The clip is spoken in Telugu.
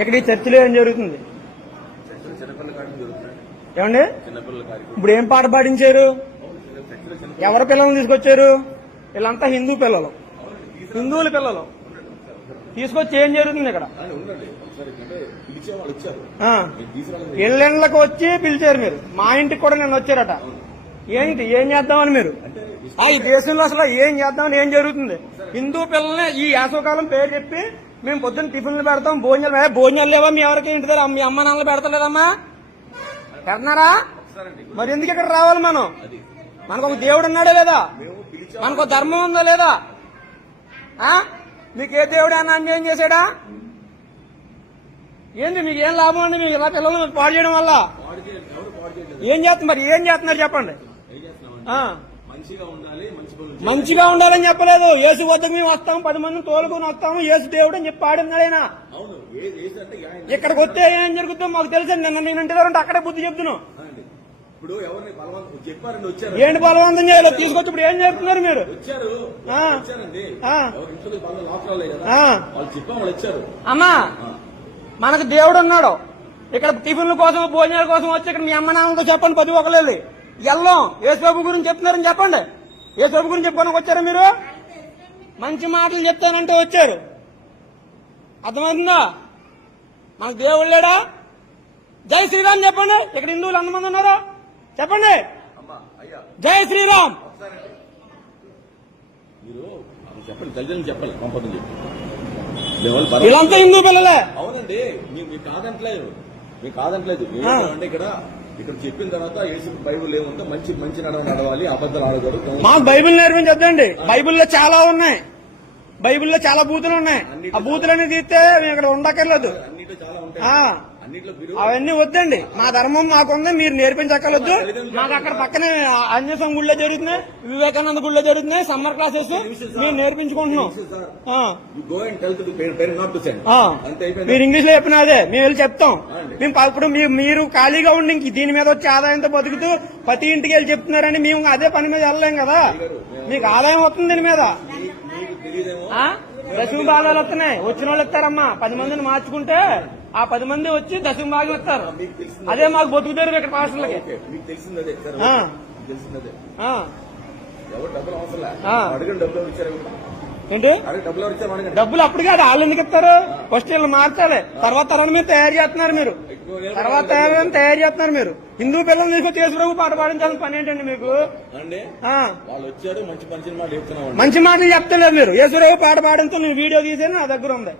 ఇక్కడ ఈ చర్చిలో ఏం జరుగుతుంది ఏమండి? ఇప్పుడు ఏం పాట పాడించారు? ఎవరి పిల్లల్ని తీసుకొచ్చారు? వీళ్ళంతా హిందూ పిల్లలు, హిందువుల పిల్లలు తీసుకొచ్చి ఏం జరుగుతుంది ఇక్కడ? ఇళ్ళకి వచ్చి పిలిచారు మీరు. మా ఇంటికి కూడా నేను వచ్చారట. ఏంటి ఏం చేద్దామని మీరు? ఈ దేశంలో అసలు ఏం చేద్దామని ఏం జరుగుతుంది? హిందూ పిల్లల్ని ఈ వేసవకాలం పేరు చెప్పి మేము పొద్దున్న టిఫిన్లు పెడతాం, భోజనాలు లేవా మీ ఎవరికి? ఇంటి దగ్గర మీ అమ్మ నాన్నలు పెడతలేదమ్మా? పెడుతున్నారా? మరి ఎందుకు ఇక్కడ రావాలి మనం? మనకు ఒక దేవుడు ఉన్నాడా లేదా? మనకు ధర్మం ఉందా లేదా? మీకు ఏ దేవుడు అని అన్యాయం చేశాడా? ఏంటి మీకు ఏం లాభం అండి? మీకు ఇలా పిల్లలు పాడు చేయడం వల్ల ఏం చేస్తున్నారు? మరి ఏం చేస్తున్నారు చెప్పండి? మంచిగా ఉండాలని చెప్పలేదు. యేసు వద్దకు మేము వస్తాము, 10 మందిని తోలుకొని వస్తాము, యేసు దేవుడు అని చెప్పి పాడున్నాడు ఆయన. ఇక్కడికి వస్తే ఏం జరుగుతుందో మాకు తెలుసు. నిన్న నేను ఇంటి దగ్గర అక్కడే బుద్ధి చెప్తున్నాను. ఏంటి బలవంతం చేయాలి? తీసుకొచ్చి ఇప్పుడు ఏం చేస్తున్నారు మీరు? అమ్మా, మనకు దేవుడు ఉన్నాడు. ఇక్కడ టిఫిన్ల కోసం భోజనాల కోసం వచ్చి ఇక్కడ మీ అమ్మ నాన్నతో చెప్పండి, 10 ఒకలేదు ఎల్లం యేసుబాబు గురించి చెప్తున్నారని చెప్పండి. యేసుబాబు గురించి చెప్పుకోవడానికి వచ్చారా మీరు? మంచి మాటలు చెప్తానంటే వచ్చారు. అర్థమవుతుందా? మనకు దేవుడు లేడా? జై శ్రీరామ్ చెప్పండి. ఇక్కడ హిందువులు ఎంతమంది ఉన్నారో చెప్పండి. జై శ్రీరామ్ వీళ్ళంతా హిందూ పిల్లలే. అవునండి, మీకు కాదంటలేదు. అంటే ఇక్కడ చెప్పిన తర్వాత బైబుల్ ఏముందో మంచి నడవాలి, అబద్ధాలు ఆడకూడదు. మాకు బైబిల్ నేర్పించొద్దండి. బైబిల్లో చాలా ఉన్నాయి, బైబిల్లో చాలా బూతులు ఉన్నాయి. ఆ బూతులన్నీ తీస్తే మేము ఇక్కడ ఉండక్కర్లేదు. అవన్నీ వద్దండి. మా ధర్మం మాకుంది, మీరు నేర్పించక్కర్లేదు. మాకు అక్కడ పక్కనే అన్యసం గుళ్ళో జరుగుతున్నాయి, వివేకానంద గుళ్ళో జరుగుతున్నాయి సమ్మర్ క్లాసెస్. మేము నేర్పించుకుంటున్నాం. మీరు ఇంగ్లీష్ లో చెప్పిన అదే మేము వెళ్ళి చెప్తాం. మేము ఇప్పుడు మీరు ఖాళీగా ఉండి ఇంక దీని మీద వచ్చి ఆదాయంతో బతుకుతూ ప్రతి ఇంటికి వెళ్ళి చెప్తున్నారని మేము అదే పని మీద వెళ్ళలేం కదా. మీకు ఆదాయం వస్తుంది దీని మీద. దశమ భాగాలు వస్తున్నాయి, వచ్చిన వాళ్ళు ఇస్తారమ్మా. 10 మందిని మార్చుకుంటే ఆ 10 మంది వచ్చి దశమ భాగం ఇస్తారు. అదే మాకు బతుకుతారు ఇక్కడ పాస్టర్లకి. ఏంటి డబ్బులు అప్పుడు కాదు, వాళ్ళు ఎందుకు ఇస్తారు? ఫస్ట్ వీళ్ళు మార్చాలి, తర్వాత తరాన్ని మీరు తయారు చేస్తున్నారు. మీరు తర్వాత తయారు చేస్తున్నారు. మీరు హిందూ పిల్లలు తీసుకొచ్చి యేసుప్రభు పాట పాడించాల్సిన పని ఏంటండి మీకు? మంచి మాటలు చెప్తలేదు మీరు. యేసుప్రభు పాట పాడించు నేను వీడియో తీసాను, నా దగ్గర ఉంది.